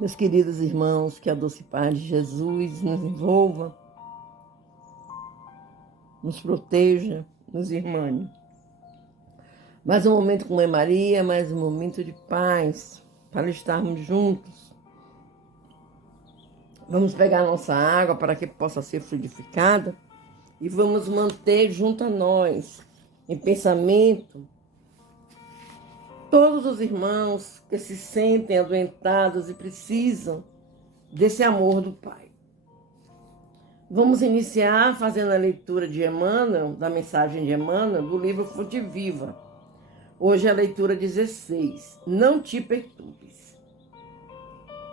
Meus queridos irmãos, que a doce paz de Jesus nos envolva, nos proteja, nos irmane. Mais um momento com Mãe Maria, mais um momento de paz, para estarmos juntos. Vamos pegar nossa água para que possa ser fluidificada e vamos manter junto a nós, em pensamento, todos os irmãos que se sentem adoentados e precisam desse amor do Pai. Vamos iniciar fazendo a leitura de Emmanuel, da mensagem de Emmanuel, do livro Fonte Viva. Hoje é a leitura 16, não te perturbes.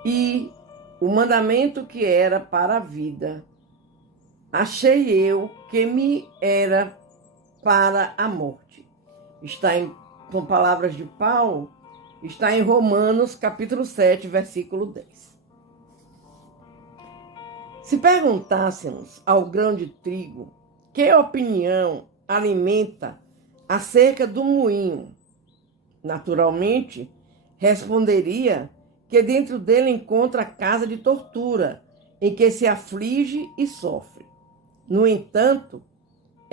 E o mandamento que era para a vida, achei eu que me era para a morte. Com palavras de Paulo, está em Romanos capítulo 7, versículo 10. Se perguntássemos ao grão de trigo que opinião alimenta acerca do moinho, naturalmente responderia que dentro dele encontra a casa de tortura, em que se aflige e sofre. No entanto,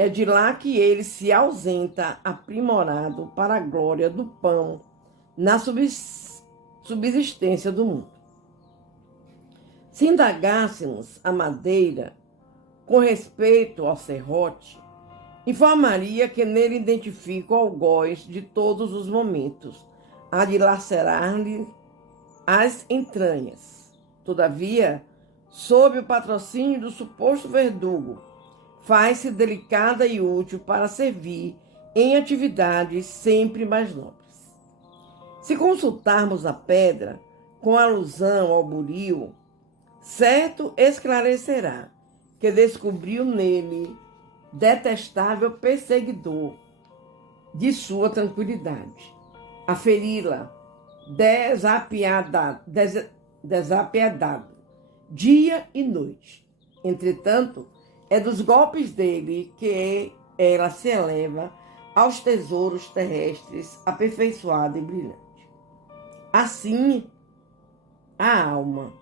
é de lá que ele se ausenta aprimorado para a glória do pão na subsistência do mundo. Se indagássemos a madeira com respeito ao serrote, informaria que nele identifica o algoz de todos os momentos, a dilacerar-lhe as entranhas. Todavia, sob o patrocínio do suposto verdugo, faz-se delicada e útil para servir em atividades sempre mais nobres. Se consultarmos a pedra com alusão ao buril, certo esclarecerá que descobriu nele detestável perseguidor de sua tranquilidade, a feri-la desapiedado, dia e noite. Entretanto, é dos golpes dele que ela se eleva aos tesouros terrestres, aperfeiçoada e brilhante. Assim, a alma,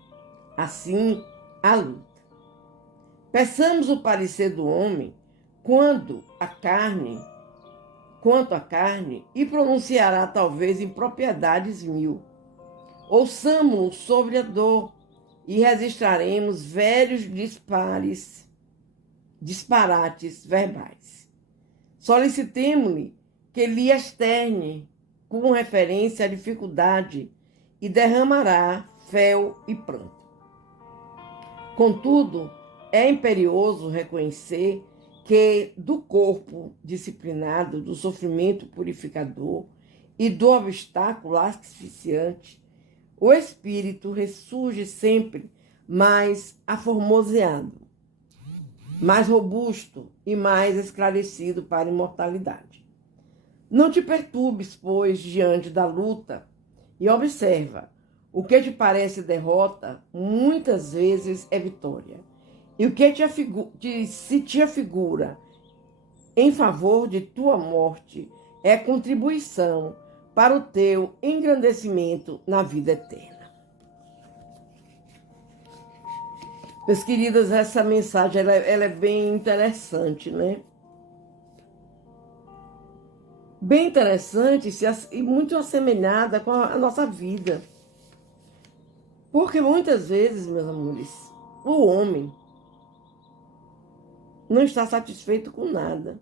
assim, a luta. Peçamos o parecer do homem quanto à carne, e pronunciará talvez impropriedades mil. Ouçamo-o sobre a dor e registraremos velhos disparates verbais. Solicitemo-lhe que lhe externe com referência à dificuldade e derramará fel e pranto. Contudo, é imperioso reconhecer que do corpo disciplinado, do sofrimento purificador e do obstáculo asfixiante, o espírito ressurge sempre mais aformoseado, mais robusto e mais esclarecido para a imortalidade. Não te perturbes, pois, diante da luta e observa, o que te parece derrota, muitas vezes é vitória. E o que se te afigura em favor de tua morte é contribuição para o teu engrandecimento na vida eterna. Meus queridos, essa mensagem ela é bem interessante, né? Bem interessante e muito assemelhada com a nossa vida. Porque muitas vezes, meus amores, o homem não está satisfeito com nada.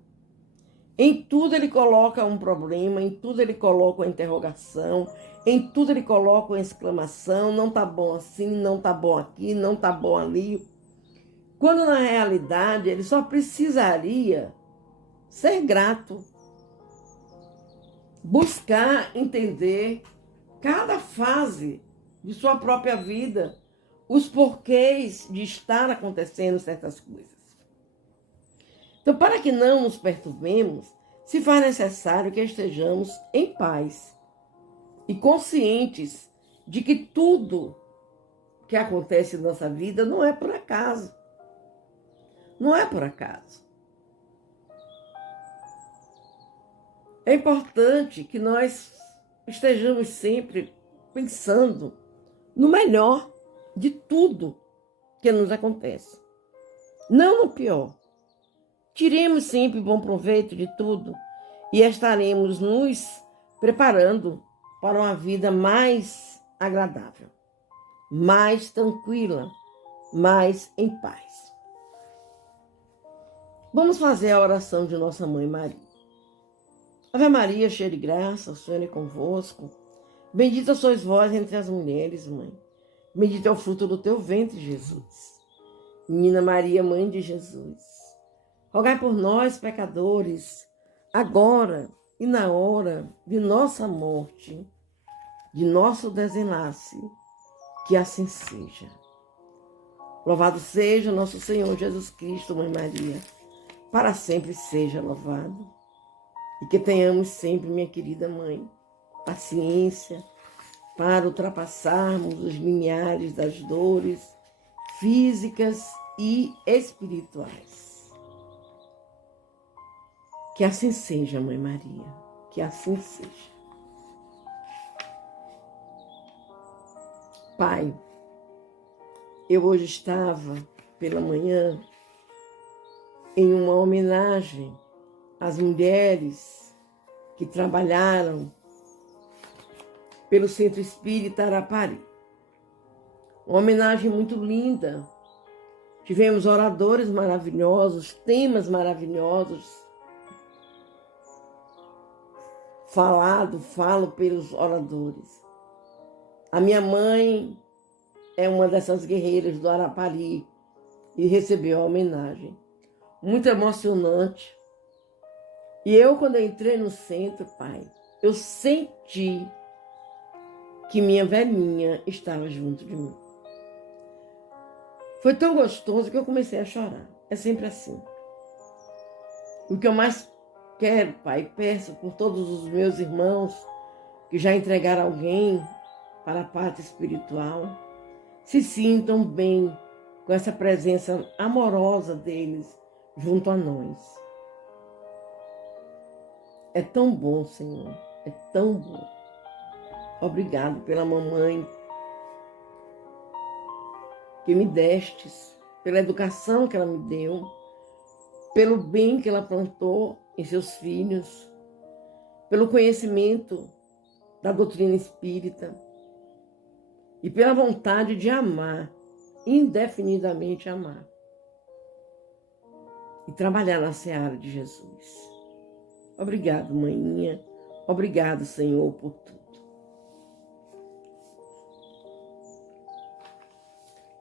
Em tudo ele coloca um problema, em tudo ele coloca uma interrogação, em tudo ele coloca uma exclamação, não tá bom assim, não tá bom aqui, não tá bom ali. Quando na realidade ele só precisaria ser grato, buscar entender cada fase de sua própria vida, os porquês de estar acontecendo certas coisas. Então, para que não nos perturbemos, se faz necessário que estejamos em paz e conscientes de que tudo que acontece em nossa vida não é por acaso. Não é por acaso. É importante que nós estejamos sempre pensando no melhor de tudo que nos acontece, não no pior. Tiremos sempre bom proveito de tudo e estaremos nos preparando para uma vida mais agradável, mais tranquila, mais em paz. Vamos fazer a oração de nossa Mãe Maria. Ave Maria, cheia de graça, o Senhor é convosco. Bendita sois vós entre as mulheres, Mãe. Bendito é o fruto do teu ventre, Jesus. Menina Maria, Mãe de Jesus, rogai por nós, pecadores, agora e na hora de nossa morte, de nosso desenlace, que assim seja. Louvado seja nosso Senhor Jesus Cristo, Mãe Maria, para sempre seja louvado. E que tenhamos sempre, minha querida Mãe, paciência para ultrapassarmos os limiares das dores físicas e espirituais. Que assim seja, Mãe Maria, que assim seja. Pai, eu hoje estava pela manhã em uma homenagem às mulheres que trabalharam pelo Centro Espírita Arapari. Uma homenagem muito linda. Tivemos oradores maravilhosos, temas maravilhosos. Falo pelos oradores. A minha mãe é uma dessas guerreiras do Arapari e recebeu a homenagem. Muito emocionante. E eu, quando eu entrei no centro, Pai, eu senti que minha velhinha estava junto de mim. Foi tão gostoso que eu comecei a chorar. É sempre assim. O que eu mais quero, Pai, peço por todos os meus irmãos que já entregaram alguém para a parte espiritual, se sintam bem com essa presença amorosa deles junto a nós. É tão bom, Senhor, é tão bom. Obrigado pela mamãe que me destes, pela educação que ela me deu, pelo bem que ela plantou em seus filhos, pelo conhecimento da doutrina espírita e pela vontade de amar, indefinidamente amar e trabalhar na seara de Jesus. Obrigado, Maninha. Obrigado, Senhor, por tudo.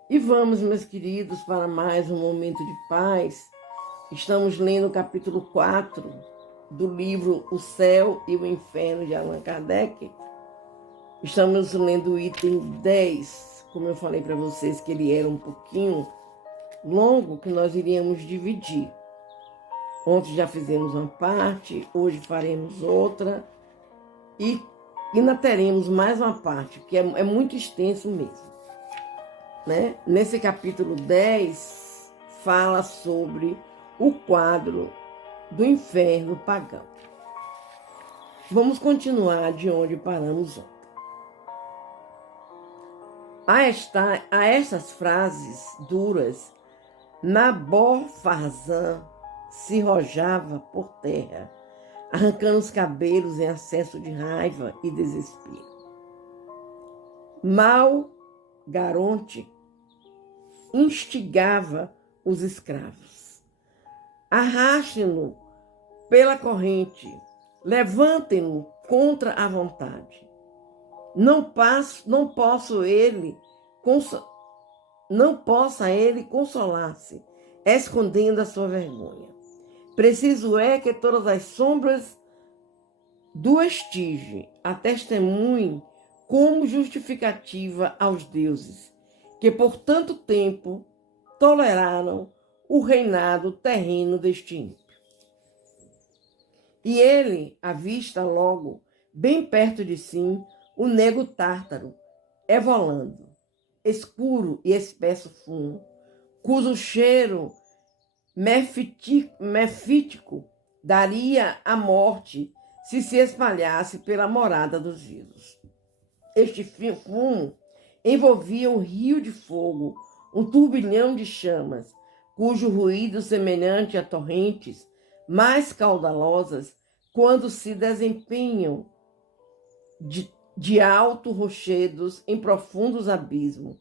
E vamos, meus queridos, para mais um momento de paz. Estamos lendo o capítulo 4 do livro O Céu e o Inferno, de Allan Kardec. Estamos lendo o item 10, como eu falei para vocês que ele era um pouquinho longo, que nós iríamos dividir. Ontem já fizemos uma parte, hoje faremos outra e ainda teremos mais uma parte, que é muito extenso mesmo. Né? Nesse capítulo 10, fala sobre o quadro do inferno pagão. Vamos continuar de onde paramos ontem. A essas frases duras, Nabor Farzan se rojava por terra, arrancando os cabelos em acesso de raiva e desespero. Garonte instigava os escravos. Arrastem-no pela corrente, levantem-no contra a vontade. Não possa ele consolar-se, escondendo a sua vergonha. Preciso é que todas as sombras do estige a testemunhem como justificativa aos deuses, que por tanto tempo toleraram o reinado terreno deste ímpio. E ele avista logo, bem perto de si, o negro tártaro, evolando, escuro e espesso fumo, cujo cheiro mefítico daria a morte se espalhasse pela morada dos vivos. Este fumo envolvia um rio de fogo, um turbilhão de chamas, cujo ruído semelhante a torrentes mais caudalosas quando se desempenham de altos rochedos em profundos abismos,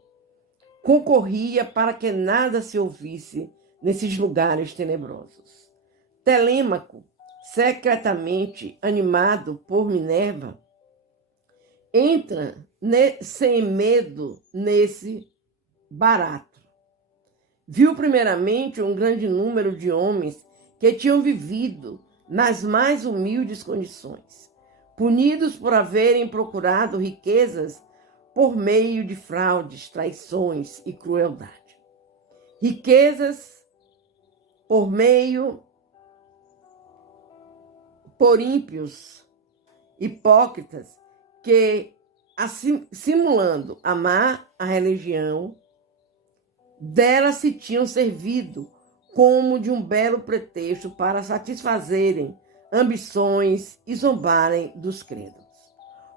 concorria para que nada se ouvisse nesses lugares tenebrosos. Telêmaco, secretamente animado por Minerva, entra sem medo nesse barato. Viu primeiramente um grande número de homens que tinham vivido nas mais humildes condições, punidos por haverem procurado riquezas por meio de fraudes, traições e crueldade. Riquezas por ímpios, hipócritas, que, simulando amar a religião, dela se tinham servido como de um belo pretexto para satisfazerem ambições e zombarem dos credos.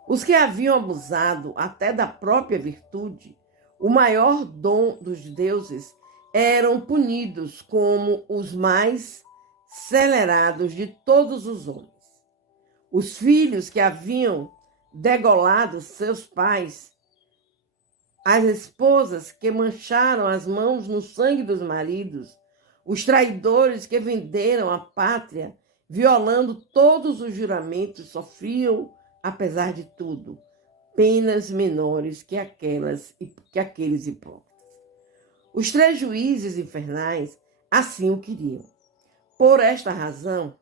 Os que haviam abusado até da própria virtude, o maior dom dos deuses, eram punidos como os mais celerados de todos os homens. Os filhos que haviam degolado seus pais, as esposas que mancharam as mãos no sangue dos maridos, os traidores que venderam a pátria, violando todos os juramentos, sofriam, apesar de tudo, penas menores que aqueles hipócritas. Os 3 juízes infernais assim o queriam. Por esta razão,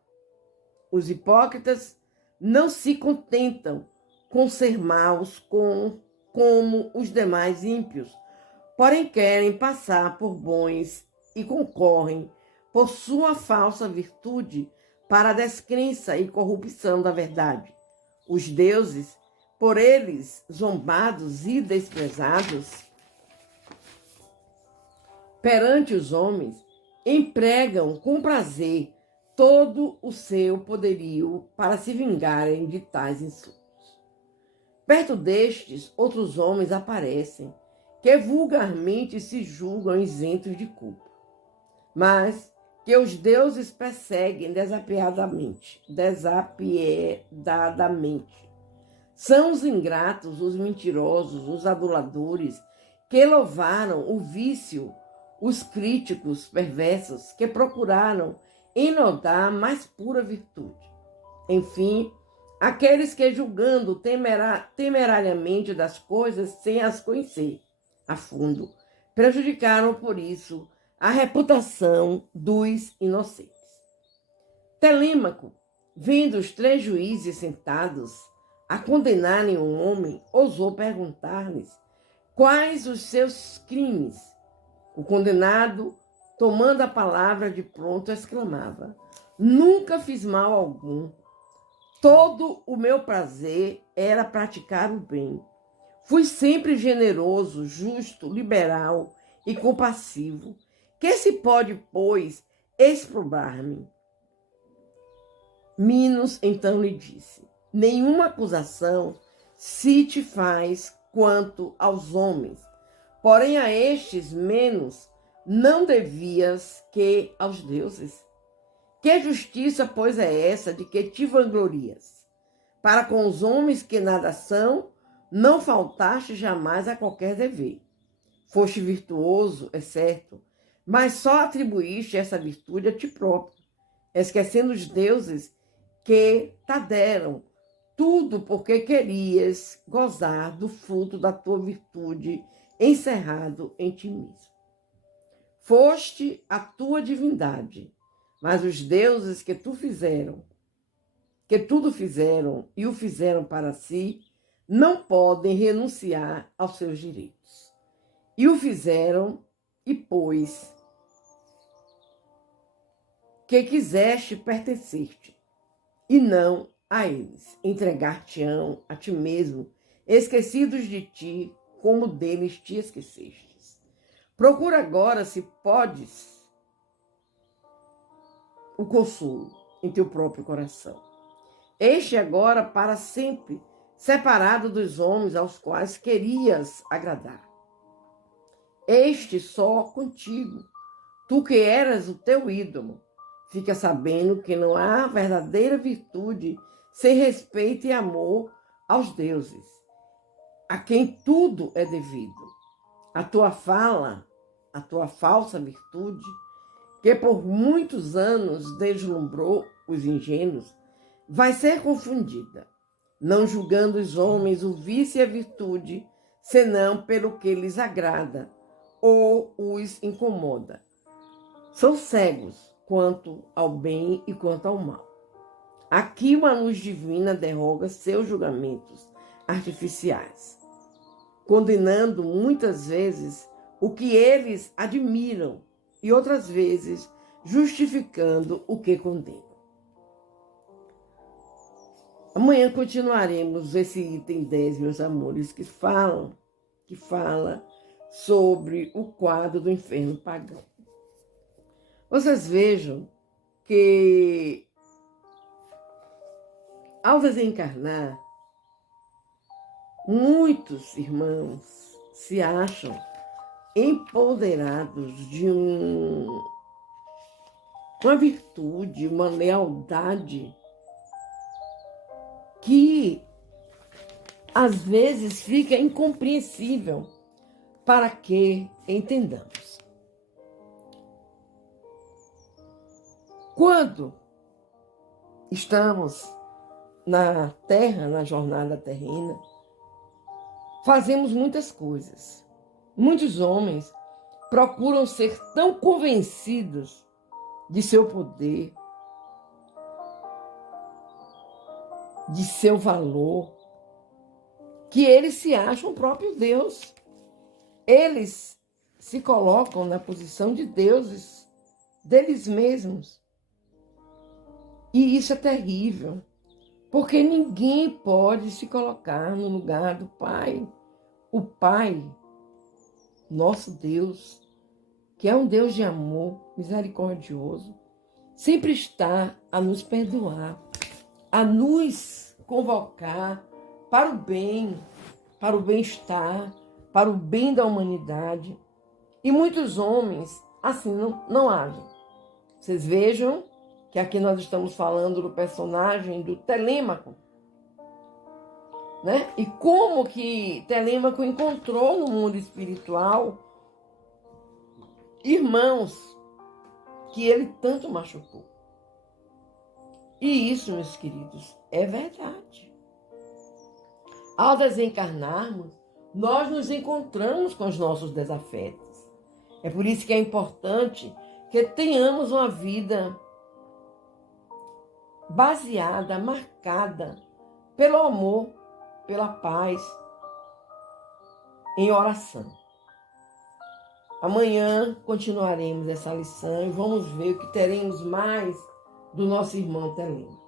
os hipócritas não se contentam com ser maus como os demais ímpios, porém querem passar por bons e concorrem, por sua falsa virtude, para a descrença e corrupção da verdade. Os deuses, por eles zombados e desprezados, perante os homens, empregam com prazer todo o seu poderio para se vingarem de tais insultos. Perto destes, outros homens aparecem, que vulgarmente se julgam isentos de culpa, mas que os deuses perseguem desapiedadamente. São os ingratos, os mentirosos, os aduladores, que louvaram o vício, os críticos perversos, que procuraram enodar a mais pura virtude. Enfim, aqueles que, julgando temerariamente das coisas sem as conhecer a fundo, prejudicaram por isso a reputação dos inocentes. Telêmaco, vendo os 3 juízes sentados a condenarem um homem, ousou perguntar-lhes quais os seus crimes. O condenado, tomando a palavra de pronto, exclamava: nunca fiz mal algum. Todo o meu prazer era praticar o bem. Fui sempre generoso, justo, liberal e compassivo. Que se pode, pois, exprobar-me? Minos então lhe disse: nenhuma acusação se te faz quanto aos homens, porém a estes menos não devias que aos deuses. Que justiça, pois, é essa de que te vanglorias? Para com os homens que nada são, não faltaste jamais a qualquer dever. Foste virtuoso, é certo, mas só atribuíste essa virtude a ti próprio, esquecendo os deuses que te deram tudo porque querias gozar do fruto da tua virtude encerrado em ti mesmo. Foste a tua divindade, mas os deuses que tudo fizeram e o fizeram para si, não podem renunciar aos seus direitos. E o fizeram, e pois que quiseste pertencer-te, e não a eles, entregar-te-ão a ti mesmo, esquecidos de ti, como deles te esquecestes. Procura agora, se podes, o consolo em teu próprio coração. Este agora para sempre separado dos homens aos quais querias agradar. Este só contigo, tu que eras o teu ídolo. Fica sabendo que não há verdadeira virtude sem respeito e amor aos deuses, a quem tudo é devido. A tua fala, a tua falsa virtude, que por muitos anos deslumbrou os ingênuos, vai ser confundida, não julgando os homens o vício e a virtude, senão pelo que lhes agrada ou os incomoda. São cegos quanto ao bem e quanto ao mal. Aqui uma luz divina derroga seus julgamentos artificiais, condenando muitas vezes o que eles admiram e outras vezes justificando o que condenam. Amanhã continuaremos esse item 10, meus amores, que fala sobre o quadro do inferno pagão. Vocês vejam que ao desencarnar, muitos irmãos se acham empoderados de uma virtude, uma lealdade que às vezes fica incompreensível para que entendamos. Quando estamos na Terra, na jornada terrena, fazemos muitas coisas. Muitos homens procuram ser tão convencidos de seu poder, de seu valor, que eles se acham o próprio Deus. Eles se colocam na posição de deuses deles mesmos. E isso é terrível, porque ninguém pode se colocar no lugar do Pai. O Pai, nosso Deus, que é um Deus de amor, misericordioso, sempre está a nos perdoar, a nos convocar para o bem, para o bem-estar, para o bem da humanidade. E muitos homens assim não agem. Vocês vejam que aqui nós estamos falando do personagem do Telêmaco, né? E como que Telêmaco encontrou no mundo espiritual irmãos que ele tanto machucou. E isso, meus queridos, é verdade. Ao desencarnarmos, nós nos encontramos com os nossos desafetos. É por isso que é importante que tenhamos uma vida baseada, marcada pelo amor, pela paz, em oração. Amanhã continuaremos essa lição e vamos ver o que teremos mais do nosso irmão Telêmaco,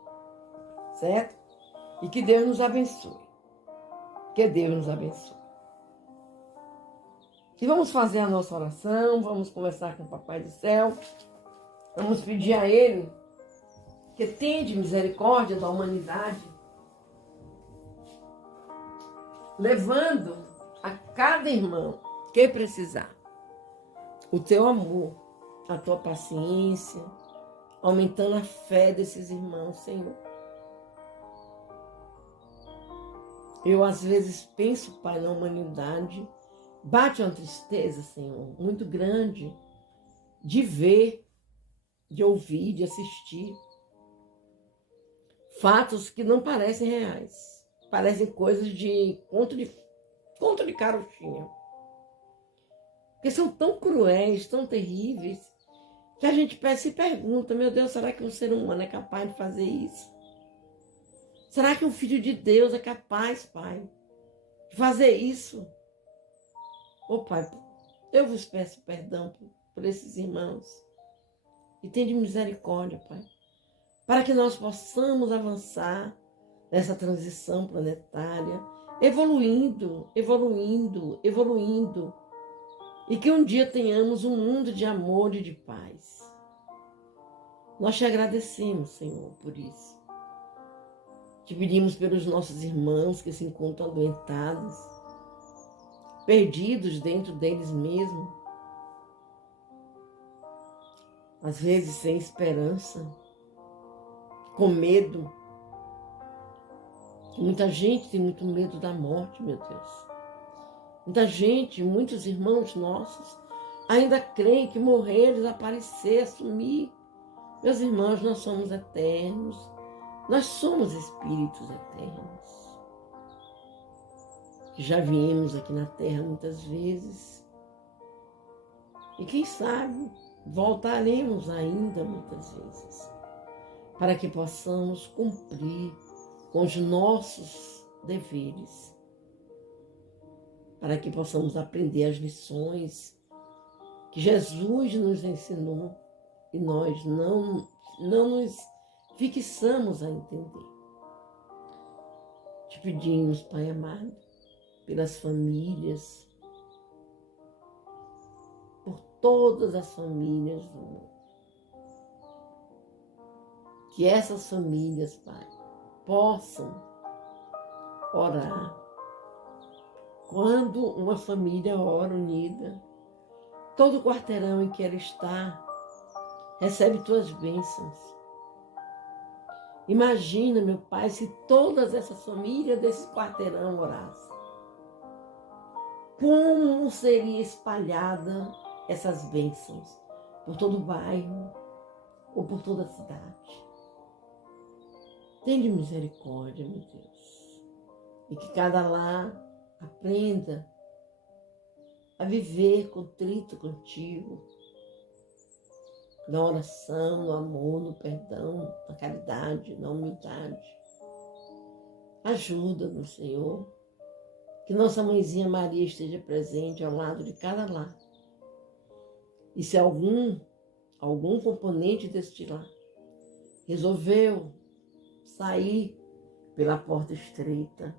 certo? E que Deus nos abençoe. Que Deus nos abençoe. E vamos fazer a nossa oração, vamos conversar com o Papai do Céu, vamos pedir a Ele que tende misericórdia da humanidade, levando a cada irmão que precisar o teu amor, a tua paciência, aumentando a fé desses irmãos, Senhor. Eu às vezes penso, Pai, na humanidade, bate uma tristeza, Senhor, muito grande, de ver, de ouvir, de assistir fatos que não parecem reais, parecem coisas de conto de carochinha, porque são tão cruéis, tão terríveis, que a gente se pergunta, meu Deus, será que um ser humano é capaz de fazer isso? Será que um filho de Deus é capaz, Pai, de fazer isso? Ô Pai, eu vos peço perdão por esses irmãos e tende misericórdia, Pai, para que nós possamos avançar nessa transição planetária, evoluindo, e que um dia tenhamos um mundo de amor e de paz. Nós te agradecemos, Senhor, por isso. Te pedimos pelos nossos irmãos que se encontram adoentados, perdidos dentro deles mesmos, às vezes sem esperança, com medo. Muita gente tem muito medo da morte, meu Deus. Muita gente, muitos irmãos nossos, ainda creem que morrer, desaparecer, sumir. Meus irmãos, nós somos eternos. Nós somos espíritos eternos. Que já viemos aqui na Terra muitas vezes. E quem sabe, voltaremos ainda muitas vezes. Para que possamos cumprir com os nossos deveres. Para que possamos aprender as lições que Jesus nos ensinou e nós não nos fixamos a entender. Te pedimos, Pai amado, pelas famílias, por todas as famílias do mundo. Que essas famílias, Pai, possam orar. Quando uma família ora unida, todo o quarteirão em que ela está recebe tuas bênçãos. Imagina, meu Pai, se todas essas famílias desse quarteirão orassem. Como seria espalhada essas bênçãos por todo o bairro ou por toda a cidade? Tende misericórdia, meu Deus. E que cada lar aprenda a viver contrito contigo, na oração, no amor, no perdão, na caridade, na humildade. Ajuda-nos, Senhor, que nossa mãezinha Maria esteja presente ao lado de cada lar. E se algum componente deste lar resolveu sair pela porta estreita,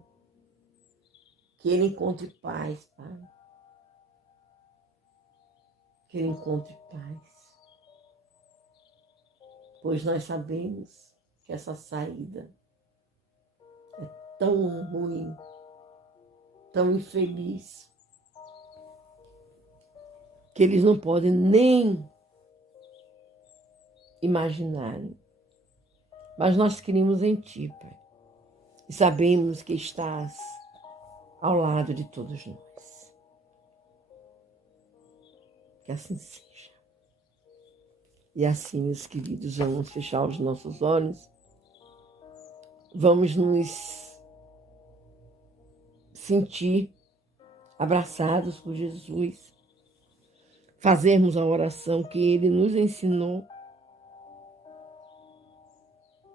que ele encontre paz, Pai. Que ele encontre paz. Pois nós sabemos que essa saída é tão ruim, tão infeliz, que eles não podem nem imaginarem. Mas nós cremos em Ti, Pai, e sabemos que estás ao lado de todos nós. Que assim seja. E assim, meus queridos, vamos fechar os nossos olhos. Vamos nos sentir abraçados por Jesus. Fazermos a oração que Ele nos ensinou.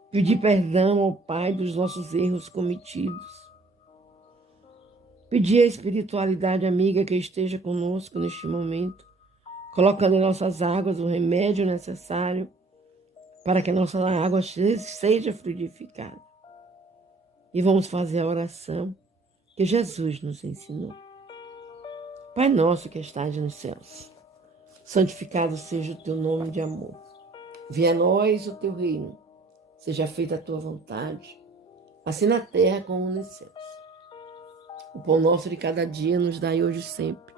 Pedir perdão ao Pai dos nossos erros cometidos. Pedir à espiritualidade amiga que esteja conosco neste momento, colocando em nossas águas o remédio necessário para que a nossa água seja fluidificada. E vamos fazer a oração que Jesus nos ensinou. Pai nosso que estás nos céus, santificado seja o teu nome de amor. Venha a nós o teu reino, seja feita a tua vontade, assim na terra como nos céus. O pão nosso de cada dia nos dai hoje e sempre.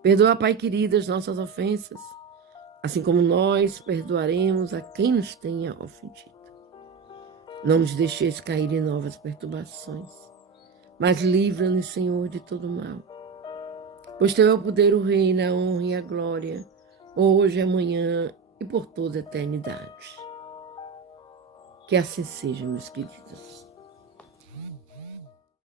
Perdoa, Pai querido, as nossas ofensas, assim como nós perdoaremos a quem nos tenha ofendido. Não nos deixeis cair em novas perturbações, mas livra-nos, Senhor, de todo mal. Pois teu é o poder, o reino, a honra e a glória, hoje, amanhã e por toda a eternidade. Que assim seja, meus queridos.